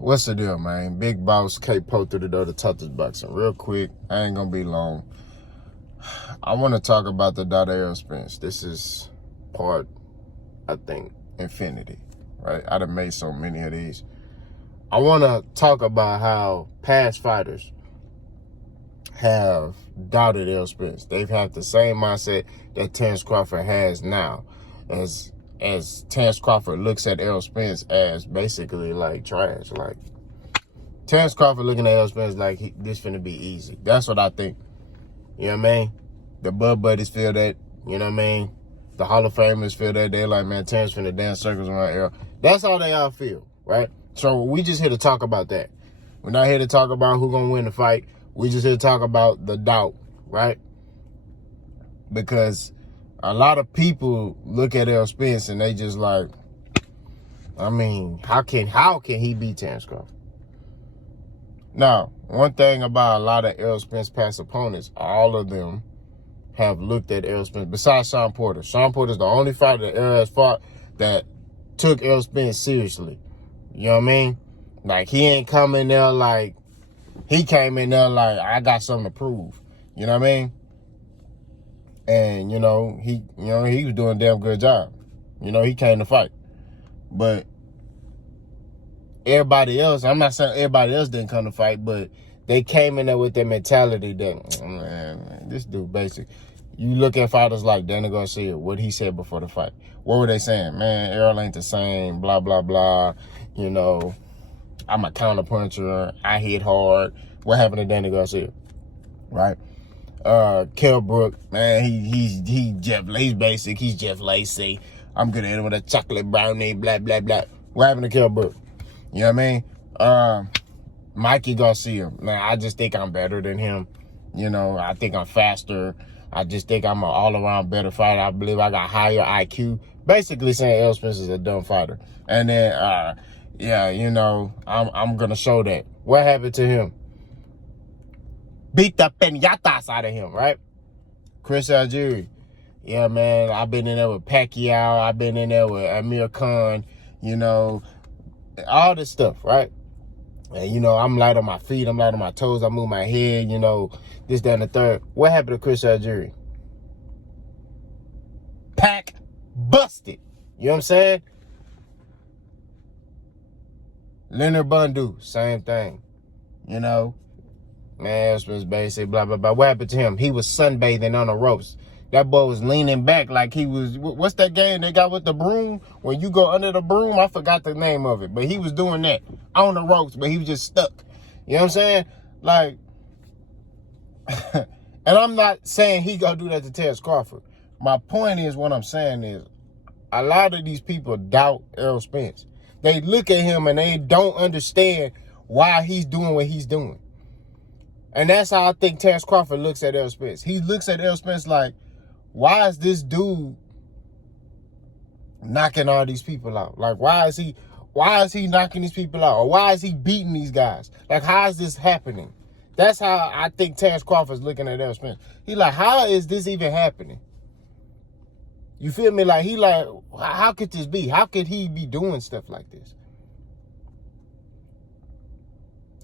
What's the deal, man? Big Boss K Poe through the door to talk this boxing real quick. I ain't gonna be long. I want to talk about the Errol Spence. This is part, I think, infinity, right? I done made so many of these. I want to talk about how past fighters have doubted Errol Spence. They've had the same mindset that Terence Crawford has now, as Terence Crawford looks at Errol Spence as basically like trash. Like Terence Crawford looking at Errol Spence like this finna be easy. That's what I think. You know what I mean? The Bud Buddies feel that. You know what I mean? The Hall of Famers feel that. They're like, man, Terence finna dance circles around Errol. That's how they all feel, right? So we just here to talk about that. We're not here to talk about who's gonna win the fight. We just here to talk about the doubt, right? Because a lot of people look at Errol Spence and they just like, I mean, how can he beat Terence Crawford? Now, one thing about a lot of Errol Spence past opponents, all of them have looked at Errol Spence, besides Shawn Porter. Shawn Porter's the only fighter that Errol has fought that took Errol Spence seriously. You know what I mean? Like, he ain't coming there like, he came in there like, I got something to prove. You know what I mean? And, he was doing a damn good job. He came to fight. But everybody else, I'm not saying everybody else didn't come to fight, but they came in there with that mentality that, man, this dude basic. You look at fighters like Danny Garcia, what he said before the fight. What were they saying? Man, Errol ain't the same, blah, blah, blah. I'm a counterpuncher. I hit hard. What happened to Danny Garcia? Right? Kell Brook, man, he's basic. He's Jeff Lacey. I'm gonna hit him with a chocolate brownie, blah, blah, blah. What happened to Kell Brook? You know what I mean? Mikey Garcia, man, I just think I'm better than him. I think I'm faster. I just think I'm an all-around better fighter. I believe I got higher IQ. Basically saying Errol Spence is a dumb fighter. And then, I'm going to show that. What happened to him? Beat the piñatas out of him, right? Chris Algieri. Yeah, man, I've been in there with Pacquiao. I've been in there with Amir Khan, all this stuff, right? And, I'm light on my feet. I'm light on my toes. I move my head, this, that, and the third. What happened to Chris Algieri? Pack busted. You know what I'm saying? Leonard Bundu, same thing. Man, it was basic, blah, blah, blah. What happened to him? He was sunbathing on the ropes. That boy was leaning back like he was, what's that game they got with the broom? When you go under the broom, I forgot the name of it. But he was doing that on the ropes, but he was just stuck. You know what I'm saying? Like, and I'm not saying he gonna do that to Terence Crawford. My point is, what I'm saying is, a lot of these people doubt Errol Spence. They look at him and they don't understand why he's doing what he's doing. And that's how I think Terence Crawford looks at Errol Spence. He looks at Errol Spence like, why is this dude knocking all these people out? Like, why is he knocking these people out? Or why is he beating these guys? Like, how is this happening? That's how I think Terence Crawford's looking at Errol Spence. He like, how is this even happening? You feel me? Like, he like, how could this be? How could he be doing stuff like this?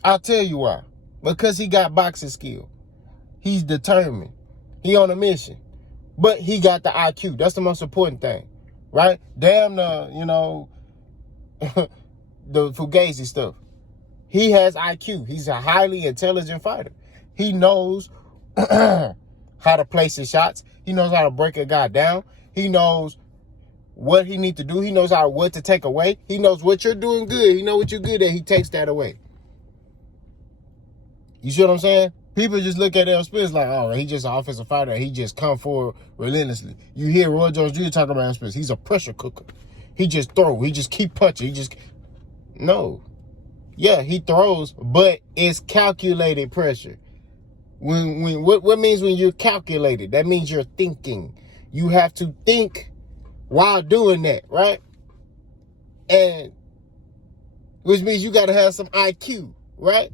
I'll tell you why. Because he got boxing skill. He's determined. He on a mission. But he got the IQ. That's the most important thing. Right? Damn the Fugazi stuff. He has IQ. He's a highly intelligent fighter. He knows how to place his shots. He knows how to break a guy down. He knows what he needs to do. He knows what to take away. He knows what you're doing good. He knows what you're good at. He takes that away. You see what I'm saying? People just look at Errol Spence like, oh, he's just an offensive fighter. He just come forward relentlessly. You hear Roy Jones Jr. talking about Errol Spence. He's a pressure cooker. He just throw. He just keep punching. No. Yeah, he throws, but it's calculated pressure. What means when you're calculated? That means you're thinking. You have to think while doing that, right? And which means you got to have some IQ, right?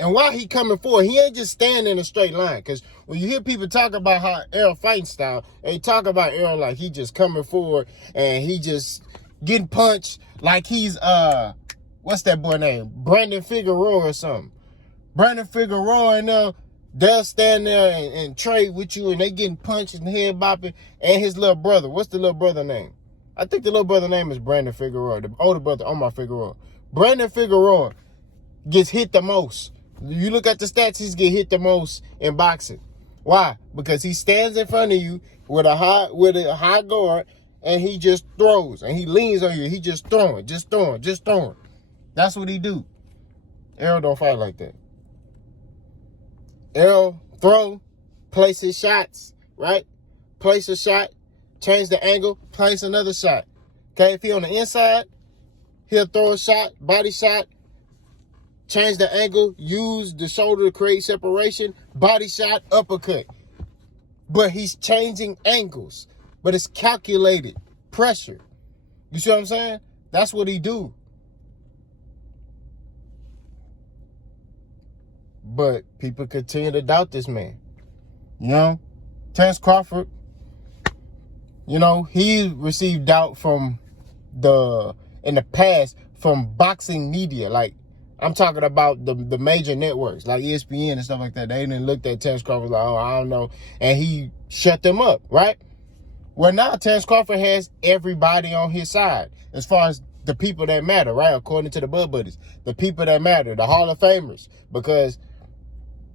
And while he coming forward, he ain't just standing in a straight line. Because when you hear people talk about how Errol fighting style, they talk about Errol like he just coming forward and he just getting punched like he's, what's that boy name? Brandon Figueroa or something. Brandon Figueroa and they'll stand there and trade with you, and they getting punched and head bopping, and his little brother. What's the little brother name? I think the little brother name is Brandon Figueroa, the older brother, Omar Figueroa. Brandon Figueroa gets hit the most. You look at the stats, he's get hit the most in boxing. Why? Because he stands in front of you with a high guard, and he just throws, and he leans on you. He just throwing. That's what he do. Errol don't fight like that. Errol throw, place his shots, right? Place a shot, change the angle, place another shot. Okay, if he on the inside, he'll throw a shot, body shot, change the angle, use the shoulder to create separation, body shot, uppercut. But he's changing angles, but it's calculated pressure. You see what I'm saying? That's what he do. But people continue to doubt this man. You know, Terence Crawford, you know, he received doubt in the past from boxing media. Like, I'm talking about the major networks like ESPN and stuff like that. They didn't look at Terence Crawford like, oh, I don't know. And he shut them up, right? Well, now Terence Crawford has everybody on his side as far as the people that matter, right? According to the Bud Buddies, the people that matter, the Hall of Famers. Because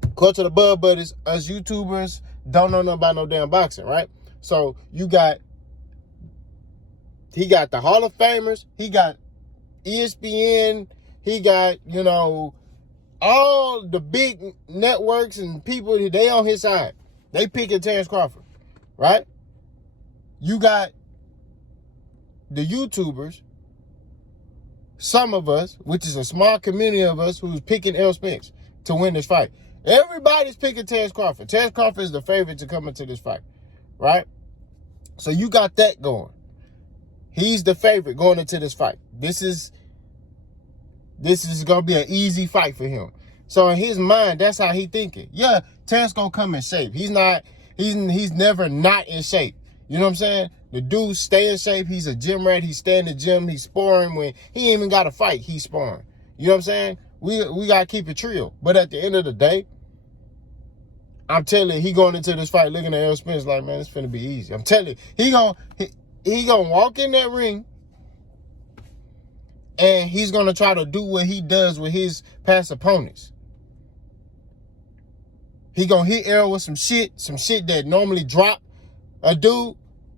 according to the Bud Buddies, us YouTubers don't know nothing about no damn boxing, right? So he got the Hall of Famers, he got ESPN, he got, you know, all the big networks and people, they on his side. They picking Terence Crawford, right? You got the YouTubers, some of us, which is a small community of us, who's picking Errol Spence to win this fight. Everybody's picking Terence Crawford. Terence Crawford is the favorite to come into this fight, right? So you got that going. He's the favorite going into this fight. This is going to be an easy fight for him. So in his mind, that's how he thinking. Yeah, Terence going to come in shape. He's never not in shape. You know what I'm saying? The dude stay in shape. He's a gym rat. He stay in the gym. He's sparring when he ain't even got to fight. He's sparring. You know what I'm saying? We got to keep it real. But at the end of the day, I'm telling you, he going into this fight looking at Errol Spence like, man, it's finna be easy. I'm telling you, he gonna walk in that ring and he's gonna try to do what he does with his past opponents. He gonna hit Errol with some shit that normally drop a dude,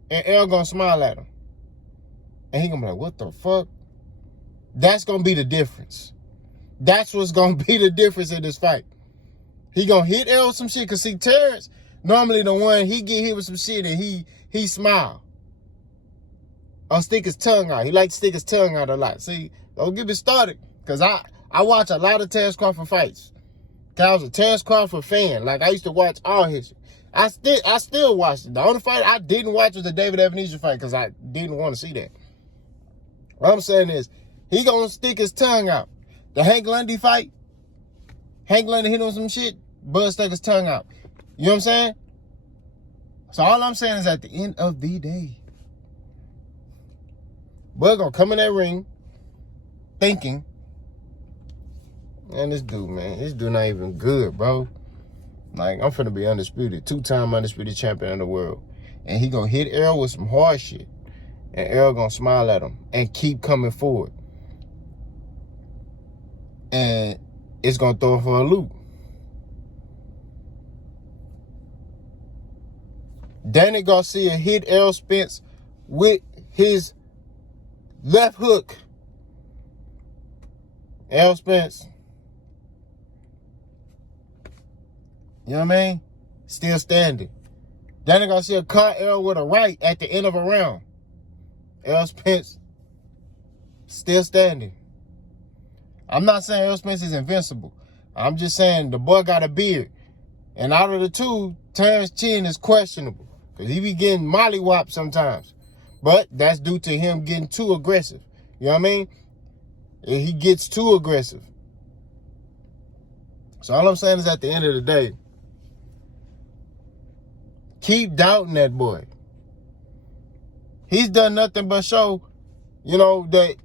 and Errol gonna smile at him. And he gonna be like, what the fuck? That's gonna be the difference. That's what's gonna be the difference in this fight. He gonna hit Errol with some shit, cause see, Terence, normally the one, he get hit with some shit and he smile. Or stick his tongue out. He like to stick his tongue out a lot. See, don't get me started, cause I watch a lot of Terence Crawford fights. Cause I was a Terence Crawford fan. Like, I used to watch all his. I still watched it. The only fight I didn't watch was the David Ebenezer fight, because I didn't want to see that. What I'm saying is, he gonna stick his tongue out. The Hank Lundy fight, Hank Lundy hit him with some shit, Bud stuck his tongue out. You know what I'm saying? So all I'm saying is, at the end of the day, Bud gonna come in that ring thinking, man, this dude not even good, bro. Like, I'm finna be undisputed, 2-time undisputed champion of the world. And he gonna hit Errol with some hard shit. And Errol gonna smile at him and keep coming forward. And it's gonna throw him for a loop. Danny Garcia hit Errol Spence with his left hook. Errol Spence, you know what I mean? Still standing. Danny Garcia caught Errol with a right at the end of a round. Errol Spence still standing. I'm not saying Errol Spence is invincible. I'm just saying the boy got a beard. And out of the two, Terrence chin is questionable, because he be getting mollywopped sometimes. But that's due to him getting too aggressive. You know what I mean? He gets too aggressive. So all I'm saying is, at the end of the day, keep doubting that boy. He's done nothing but show You know, that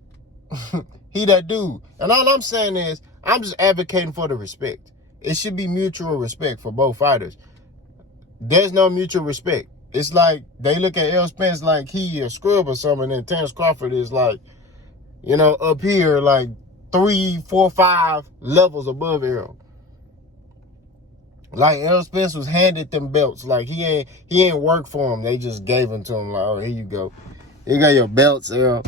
he that dude. And all I'm saying is, I'm just advocating for the respect. It should be mutual respect for both fighters. There's no mutual respect. It's like they look at Errol Spence like he a scrub or something, and Terrence Crawford is like, you know, up here like 3, 4, 5 levels above Errol. Like Errol Spence was handed them belts. Like he ain't work for them. They just gave them to him. Like, oh, here you go. You got your belts, Errol.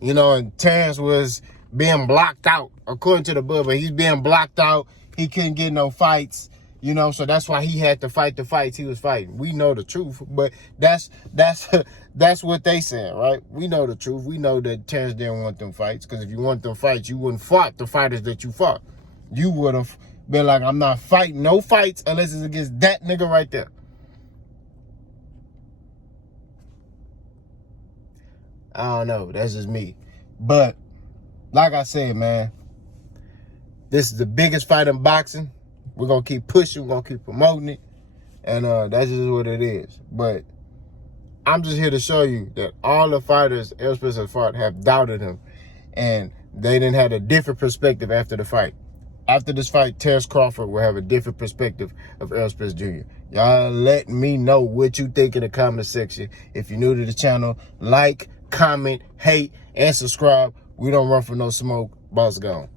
You know, and Terrence was being blocked out, according to the book, but he's being blocked out. He couldn't get no fights, you know, so that's why he had to fight the fights he was fighting. We know the truth, but that's what they saying, right? We know the truth. We know that Terrence didn't want them fights, because if you want them fights, you wouldn't fought the fighters that you fought. You would have been like, I'm not fighting no fights unless it's against that nigga right there. I don't know. That's just me. But like I said, man, this is the biggest fight in boxing. We're going to keep pushing. We're going to keep promoting it. And that's just what it is. But I'm just here to show you that all the fighters Errol Spence has fought have doubted him. And they didn't have a different perspective after the fight. After this fight, Terrence Crawford will have a different perspective of Errol Spence Jr. Y'all let me know what you think in the comment section. If you're new to the channel, like, comment, hate, and subscribe. We don't run for no smoke. Boss gone.